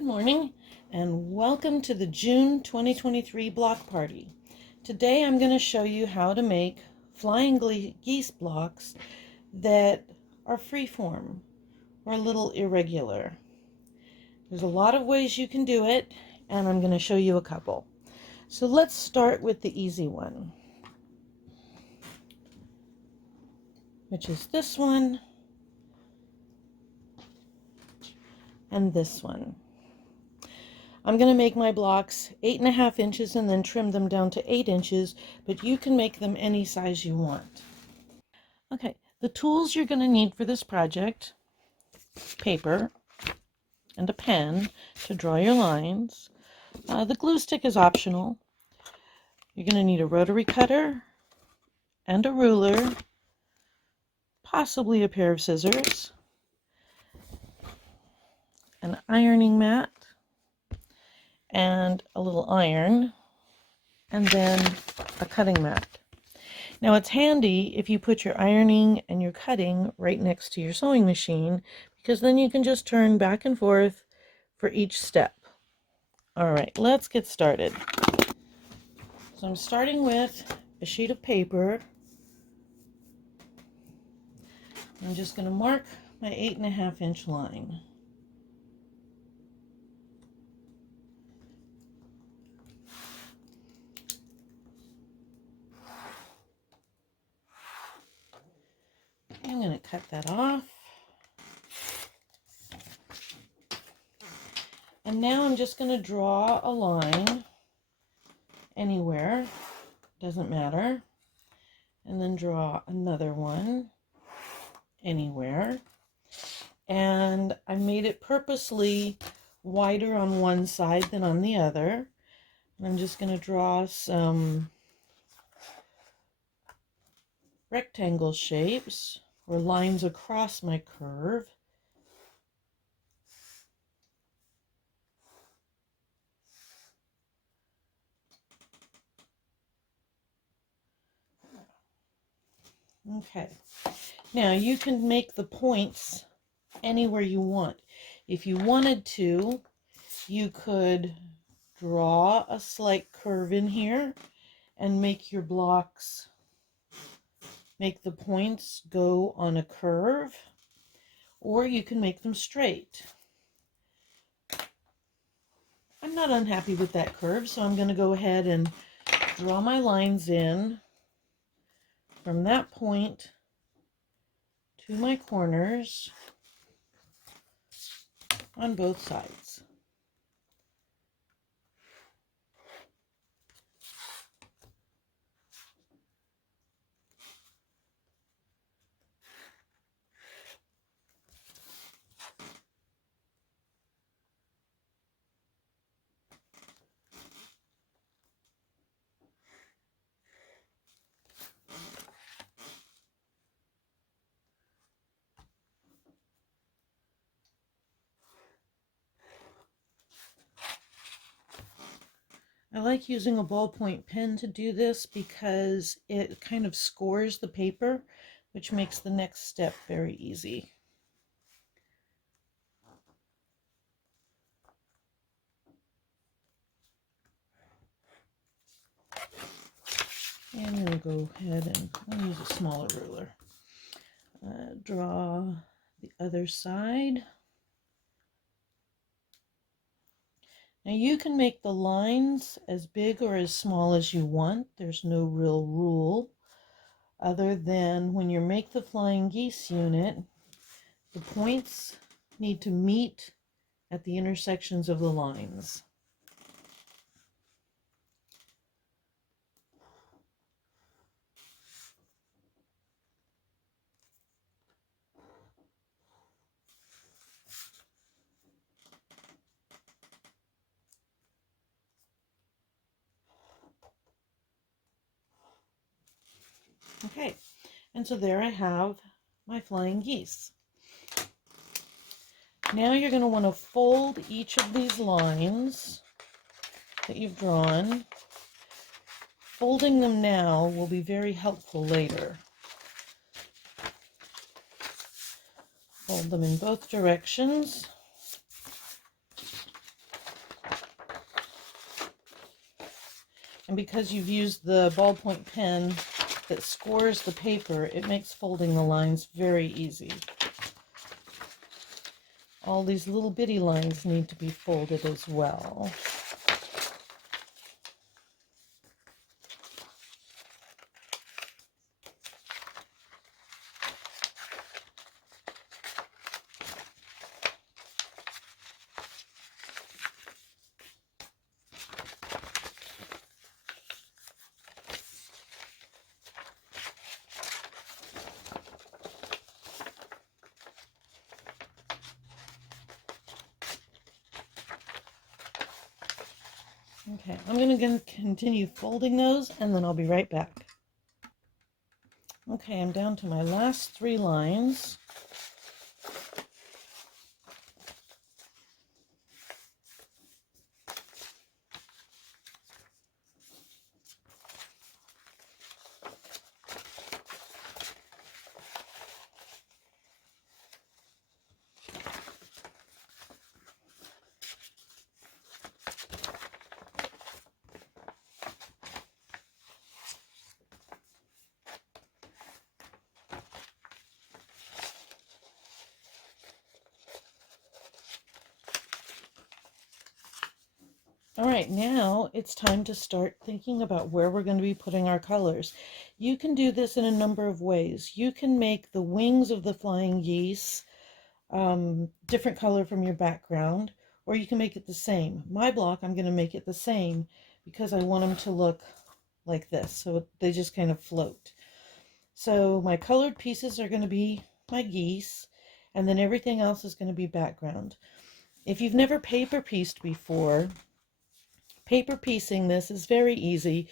Good morning and welcome to the June 2023 block party. Today I'm going to show you how to make flying geese blocks that are freeform or a little irregular. There's a lot of ways you can do it and I'm going to show you a couple. So let's start with the easy one, which is this one and this one. I'm going to make my blocks 8.5 inches and then trim them down to 8 inches, but you can make them any size you want. Okay, the tools you're going to need for this project: paper and a pen to draw your lines. The glue stick is optional. You're going to need a rotary cutter and a ruler, possibly a pair of scissors, an ironing mat, and a little iron, and then a cutting mat. Now it's handy if you put your ironing and your cutting right next to your sewing machine, because then you can just turn back and forth for each step. All right, let's get started. So I'm starting with a sheet of paper. I'm just going to mark my 8.5 inch line. I'm going to cut that off. And now I'm just going to draw a line anywhere, doesn't matter, and then draw another one anywhere. And I made it purposely wider on one side than on the other. And I'm just going to draw some rectangle shapes or lines across my curve. Okay, now you can make the points anywhere you want. If you wanted to, you could draw a slight curve in here and make your blocks, make the points go on a curve, or you can make them straight. I'm not unhappy with that curve, so I'm going to go ahead and draw my lines in from that point to my corners on both sides. I like using a ballpoint pen to do this because it kind of scores the paper, which makes the next step very easy. And I'm going to go ahead and I'll use a smaller ruler. Draw the other side. Now you can make the lines as big or as small as you want. There's no real rule, other than when you make the flying geese unit, the points need to meet at the intersections of the lines. Okay, and so there I have my flying geese. Now you're going to want to fold each of these lines that you've drawn. Folding them now will be very helpful later. Fold them in both directions. And because you've used the ballpoint pen that scores the paper, it makes folding the lines very easy. All these little bitty lines need to be folded as well. Okay, I'm going to continue folding those and then I'll be right back. Okay, I'm down to my last 3 lines. All right, now it's time to start thinking about where we're going to be putting our colors. You can do this in a number of ways. You can make the wings of the flying geese different color from your background, or you can make it the same. My block, I'm going to make it the same because I want them to look like this, so they just kind of float. So my colored pieces are going to be my geese, and then everything else is going to be background. If you've never paper pieced before, paper piecing this is very easy.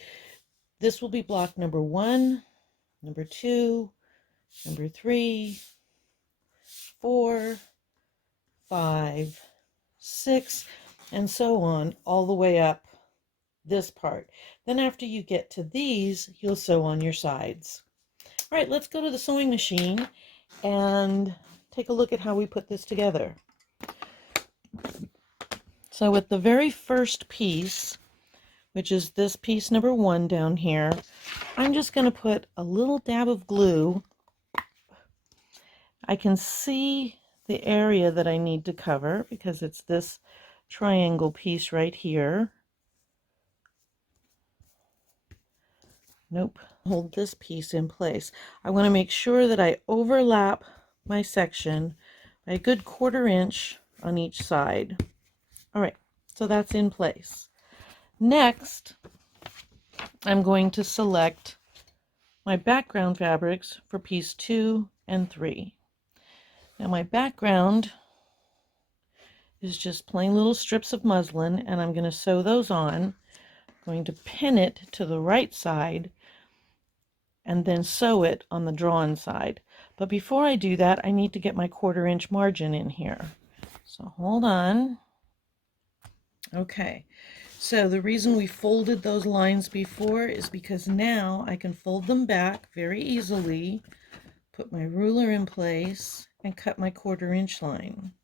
This will be block number 1, number 2, number 3, 4, 5, 6, and so on, all the way up this part. Then after you get to these, you'll sew on your sides. All right, let's go to the sewing machine and take a look at how we put this together. So with the very first piece, which is this piece number 1 down here, I'm just going to put a little dab of glue. I can see the area that I need to cover because it's this triangle piece right here. Nope, hold this piece in place. I want to make sure that I overlap my section by a good 1/4 inch on each side. All right, so that's in place. Next, I'm going to select my background fabrics for piece 2 and 3. Now my background is just plain little strips of muslin, and I'm going to sew those on. I'm going to pin it to the right side and then sew it on the drawn side. But before I do that, I need to get my 1/4 inch margin in here. So hold on. Okay, so the reason we folded those lines before is because now I can fold them back very easily, put my ruler in place, and cut my 1/4 inch line,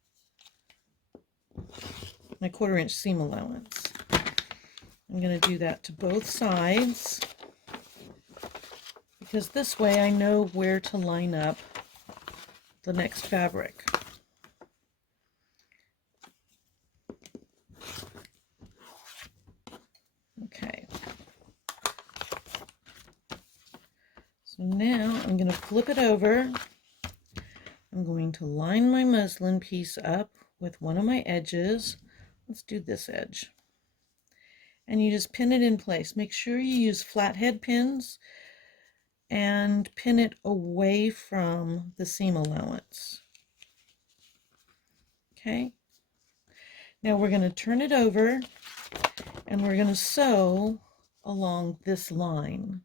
my 1/4 inch seam allowance. I'm going to do that to both sides because this way I know where to line up the next fabric. Okay. So now I'm going to flip it over. I'm going to line my muslin piece up with one of my edges. Let's do this edge. And you just pin it in place. Make sure you use flathead pins and pin it away from the seam allowance. Okay. Now we're going to turn it over and we're going to sew along this line.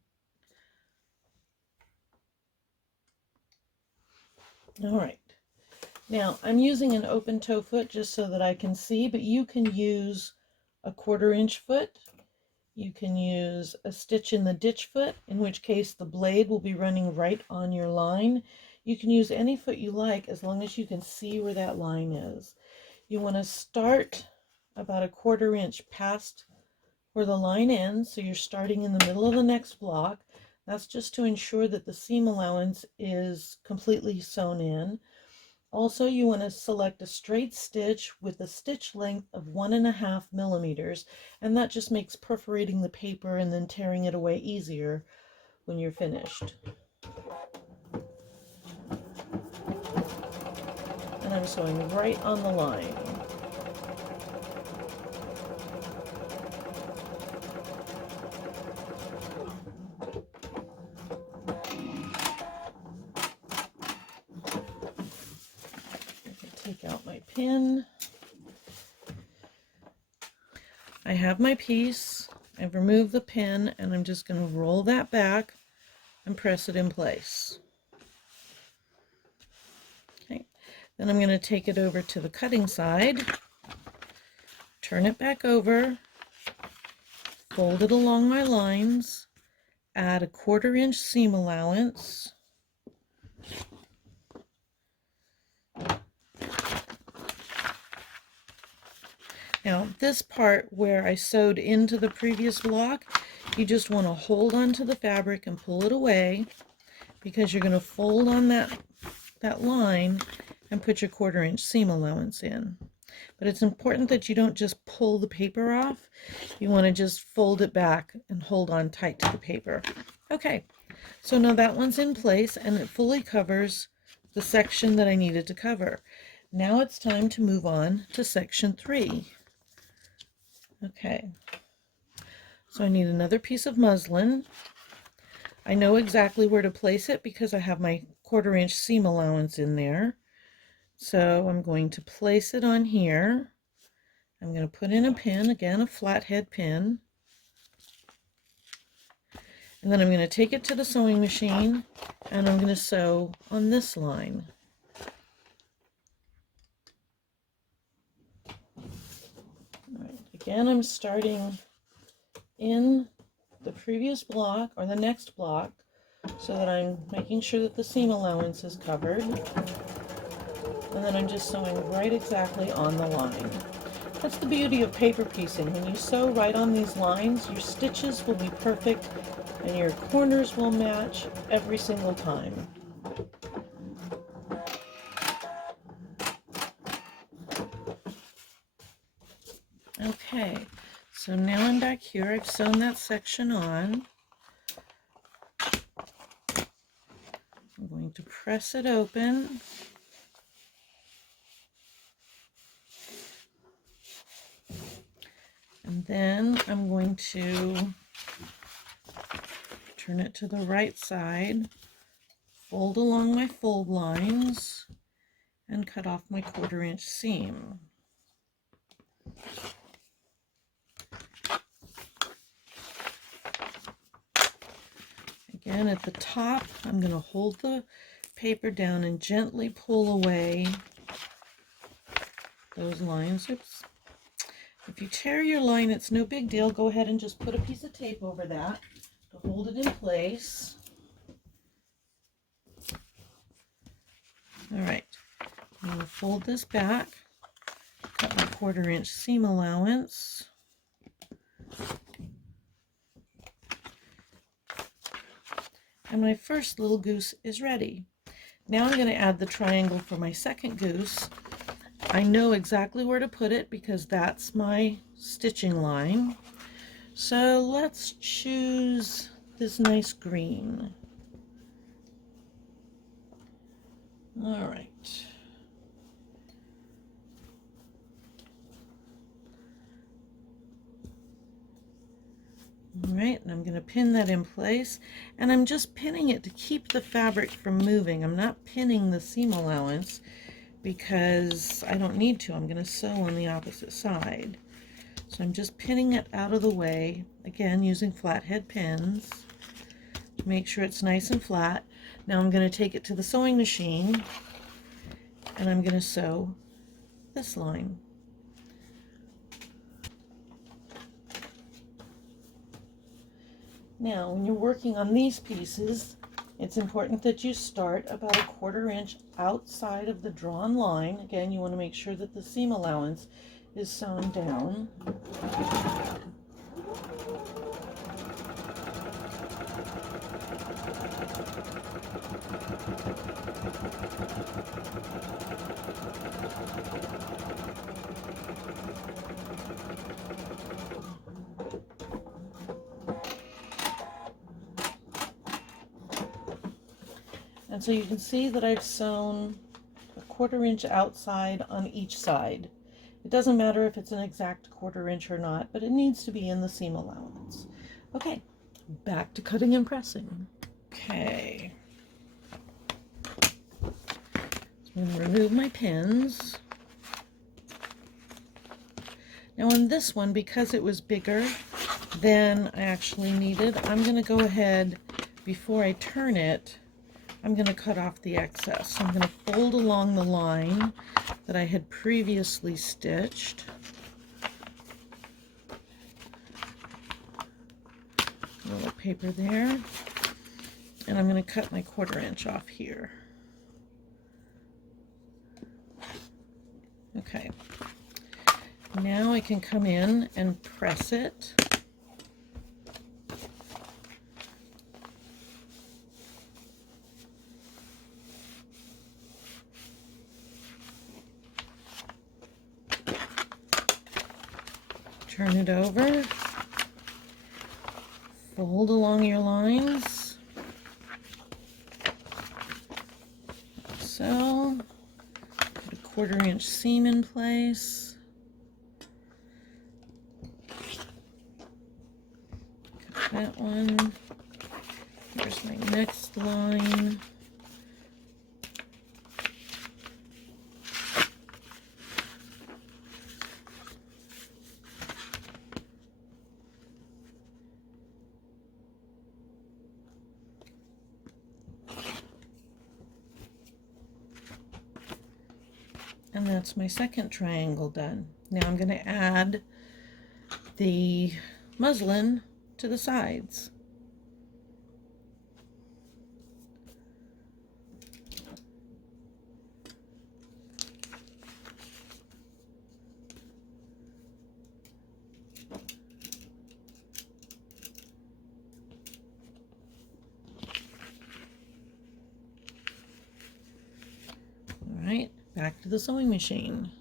All right. Now I'm using an open toe foot just so that I can see, but you can use a 1/4 inch foot. You can use a stitch in the ditch foot, in which case the blade will be running right on your line. You can use any foot you like as long as you can see where that line is. You want to start about a 1/4 inch past where the line ends, so you're starting in the middle of the next block. That's just to ensure that the seam allowance is completely sewn in. Also, you want to select a straight stitch with a stitch length of 1.5 millimeters, and that just makes perforating the paper and then tearing it away easier when you're finished. And I'm sewing right on the line. Take out my pin. I have my piece. I've removed the pin, and I'm just going to roll that back and press it in place. Okay. Then I'm going to take it over to the cutting side, turn it back over, fold it along my lines, add a 1/4 inch seam allowance, now this part where I sewed into the previous block, you just want to hold onto the fabric and pull it away, because you're going to fold on that line and put your 1/4 inch seam allowance in. But it's important that you don't just pull the paper off. You want to just fold it back and hold on tight to the paper. Okay, so now that one's in place and it fully covers the section that I needed to cover. Now it's time to move on to section 3. Okay, so I need another piece of muslin. I know exactly where to place it because I have my 1/4 inch seam allowance in there. So I'm going to place it on here. I'm going to put in a pin, again a flathead pin. And then I'm going to take it to the sewing machine and I'm going to sew on this line. All right. Again, I'm starting in the previous block or the next block so that I'm making sure that the seam allowance is covered. And then I'm just sewing right exactly on the line. That's the beauty of paper piecing. When you sew right on these lines, your stitches will be perfect and your corners will match every single time. Okay, so now I'm back here. I've sewn that section on. I'm going to press it open. And then I'm going to turn it to the right side, fold along my fold lines, and cut off my 1/4 inch seam. Again, at the top, I'm going to hold the paper down and gently pull away those lines. Oops. If you tear your line, it's no big deal. Go ahead and just put a piece of tape over that to hold it in place. All right, I'm going to fold this back, cut my 1/4 inch seam allowance. And my first little goose is ready. Now I'm going to add the triangle for my second goose. I know exactly where to put it because that's my stitching line. So let's choose this nice green. All right. All right, and I'm going to pin that in place, and I'm just pinning it to keep the fabric from moving. I'm not pinning the seam allowance because I don't need to. I'm going to sew on the opposite side. So I'm just pinning it out of the way, again using flathead pins to make sure it's nice and flat. Now I'm going to take it to the sewing machine and I'm going to sew this line. Now when you're working on these pieces, it's important that you start about a 1/4 inch outside of the drawn line. Again, you want to make sure that the seam allowance is sewn down. And so you can see that I've sewn a 1/4 inch outside on each side. It doesn't matter if it's an exact 1/4 inch or not, but it needs to be in the seam allowance. Okay, back to cutting and pressing. Okay. So I'm going to remove my pins. Now on this one, because it was bigger than I actually needed, I'm going to go ahead, before I turn it, I'm going to cut off the excess. So I'm going to fold along the line that I had previously stitched. A little paper there. And I'm going to cut my 1/4 inch off here. Okay. Now I can come in and press it. Turn it over. Fold along your lines. Like so. Put a 1/4 inch seam in place. That one. Here's my next line. And that's my second triangle done. Now I'm going to add the muslin to the sides. All right, back to the sewing machine.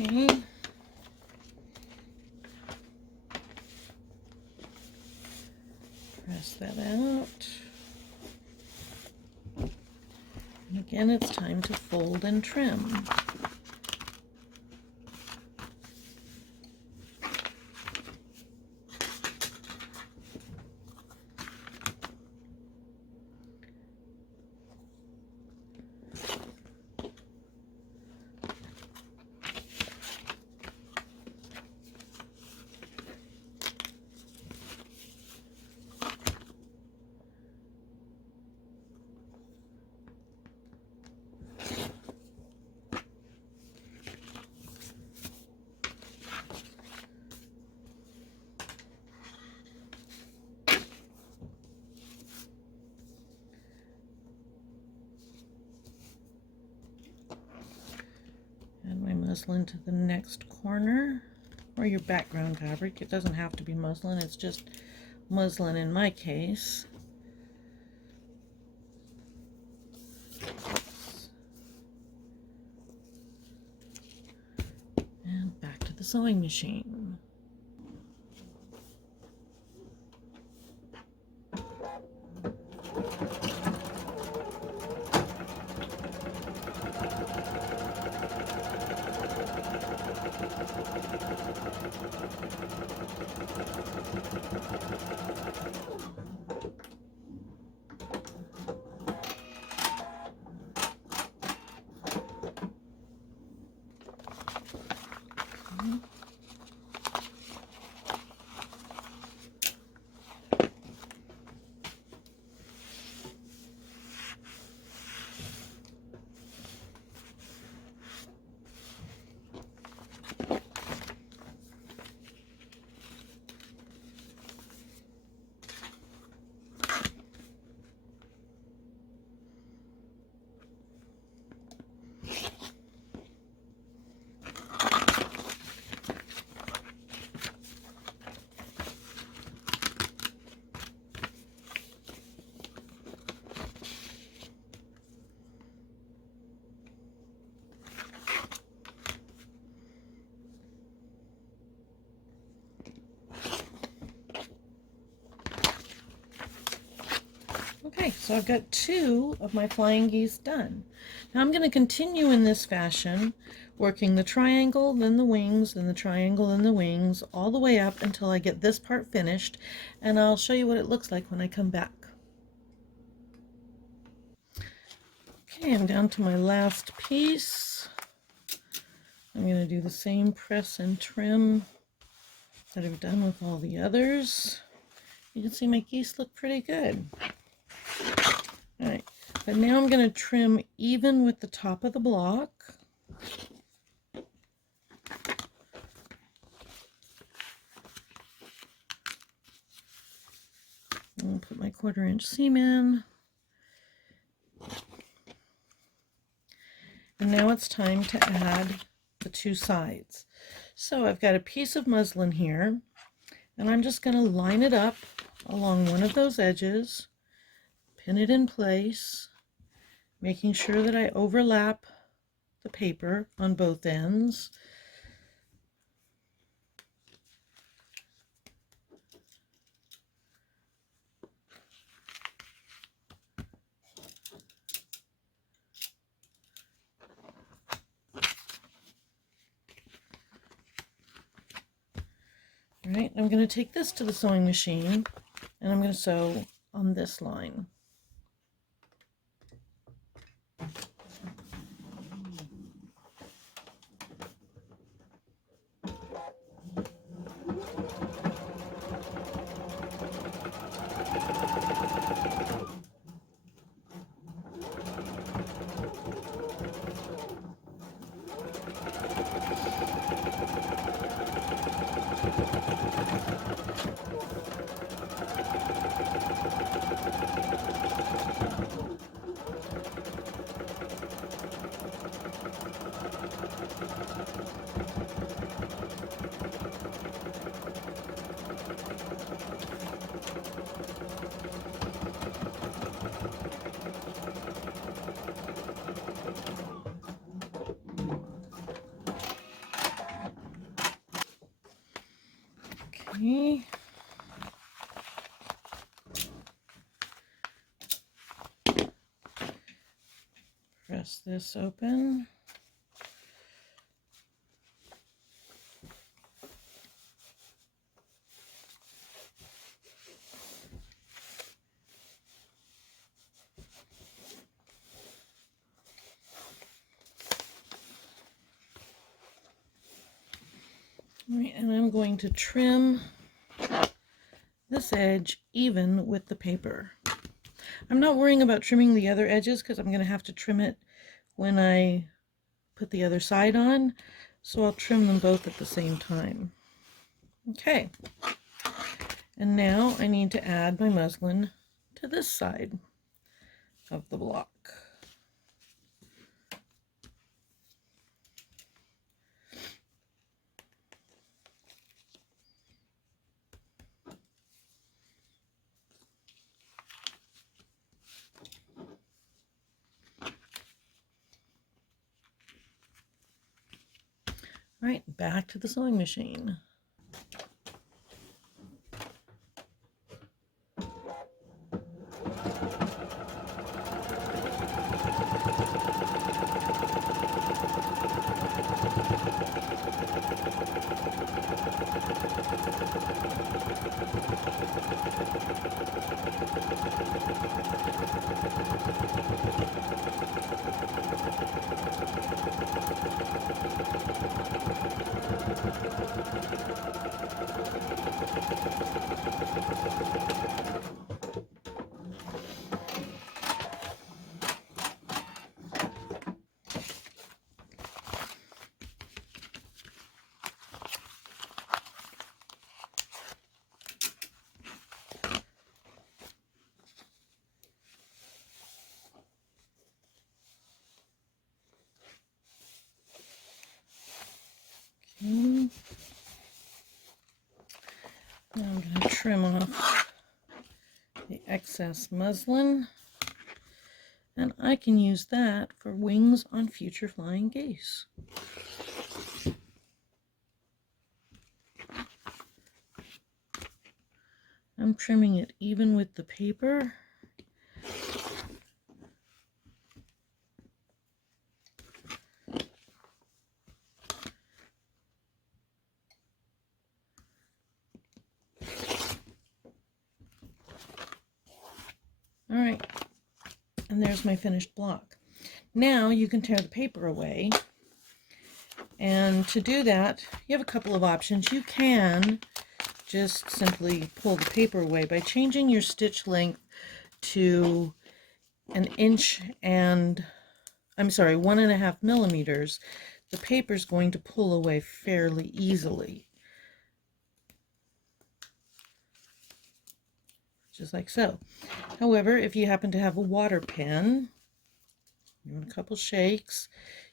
Okay. Press that out. And again, it's time to fold and trim. Add my muslin to the next corner, or your background fabric. It doesn't have to be muslin, it's just muslin in my case. And back to the sewing machine. Okay, so I've got 2 of my flying geese done. Now I'm going to continue in this fashion, working the triangle, then the wings, then the triangle, then the wings, all the way up until I get this part finished, and I'll show you what it looks like when I come back. Okay, I'm down to my last piece. I'm going to do the same press and trim that I've done with all the others. You can see my geese look pretty good. All right, but now I'm going to trim even with the top of the block. I'll put my 1/4 inch seam in. And now it's time to add the 2 sides. So I've got a piece of muslin here, and I'm just going to line it up along one of those edges, pin it in place, making sure that I overlap the paper on both ends. All right, I'm going to take this to the sewing machine, and I'm going to sew on this line. Okay. Press this open. All right, and I'm going to trim this edge even with the paper. I'm not worrying about trimming the other edges because I'm going to have to trim it when I put the other side on, so I'll trim them both at the same time. Okay, and now I need to add my muslin to this side of the block. All right, back to the sewing machine. Okay. Now I'm going to trim off the excess muslin, and I can use that for wings on future flying geese. I'm trimming it even with the paper And there's my finished block. Now you can tear the paper away. And to do that, you have a couple of options. You can just simply pull the paper away by changing your stitch length to 1.5 millimeters. The paper's going to pull away fairly easily. Just like so. However, if you happen to have a water pen, give it a couple shakes,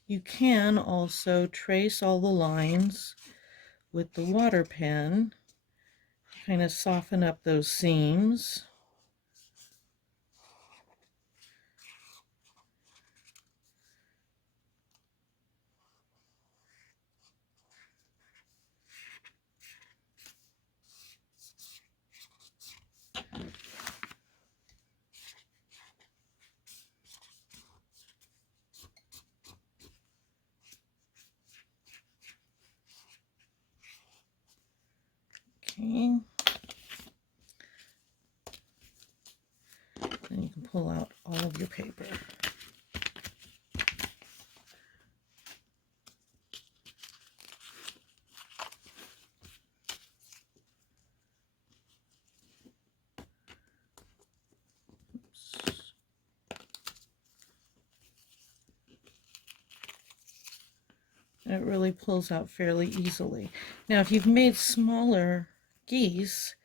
you can also trace all the lines with the water pen, kind of soften up those seams. Okay. Then you can pull out all of your paper. Oops. It really pulls out fairly easily. Now, if you've made smaller geese,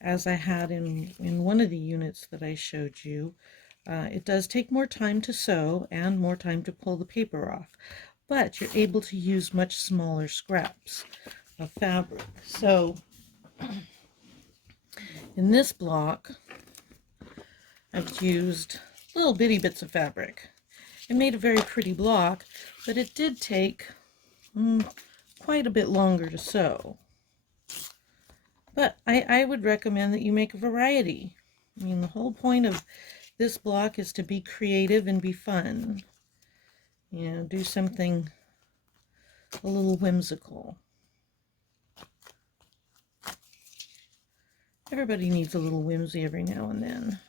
as I had in one of the units that I showed you, it does take more time to sew and more time to pull the paper off, but you're able to use much smaller scraps of fabric. So in this block, I've used little bitty bits of fabric. It made a very pretty block, but it did take quite a bit longer to sew. But I would recommend that you make a variety. I mean, the whole point of this block is to be creative and be fun. You know, do something a little whimsical. Everybody needs a little whimsy every now and then.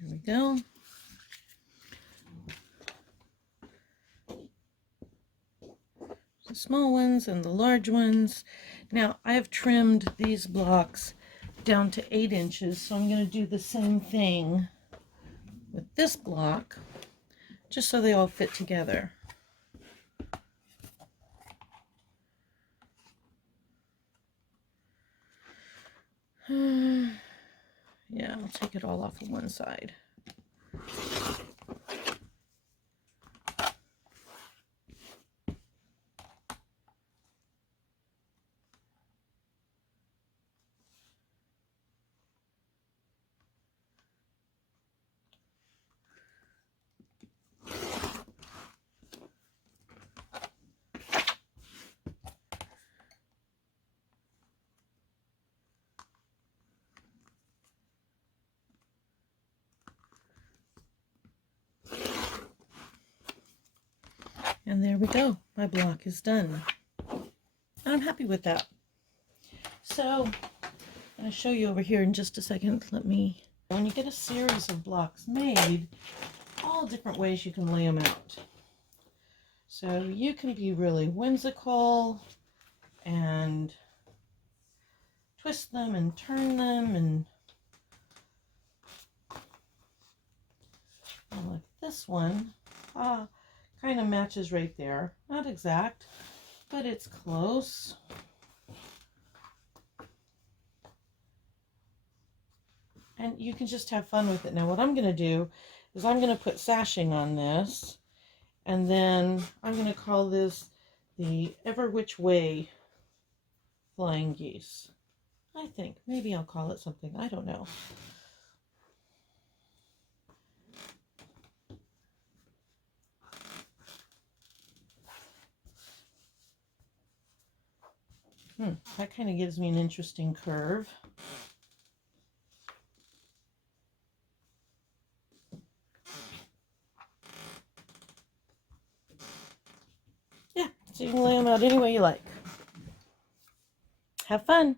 There we go. The small ones and the large ones. Now I've trimmed these blocks down to 8 inches, so I'm going to do the same thing with this block, just so they all fit together. Yeah, I'll take it all off of one side. And there we go. My block is done. I'm happy with that. So, I'm going to show you over here in just a second. When you get a series of blocks made, all different ways you can lay them out. So you can be really whimsical and twist them and turn them, and like this one. Kind of matches right there. Not exact, but it's close. And you can just have fun with it. Now what I'm going to do is I'm going to put sashing on this, and then I'm going to call this the Ever Which Way Flying Geese. I think. Maybe I'll call it something. I don't know. That kind of gives me an interesting curve. Yeah, so you can lay them out any way you like. Have fun.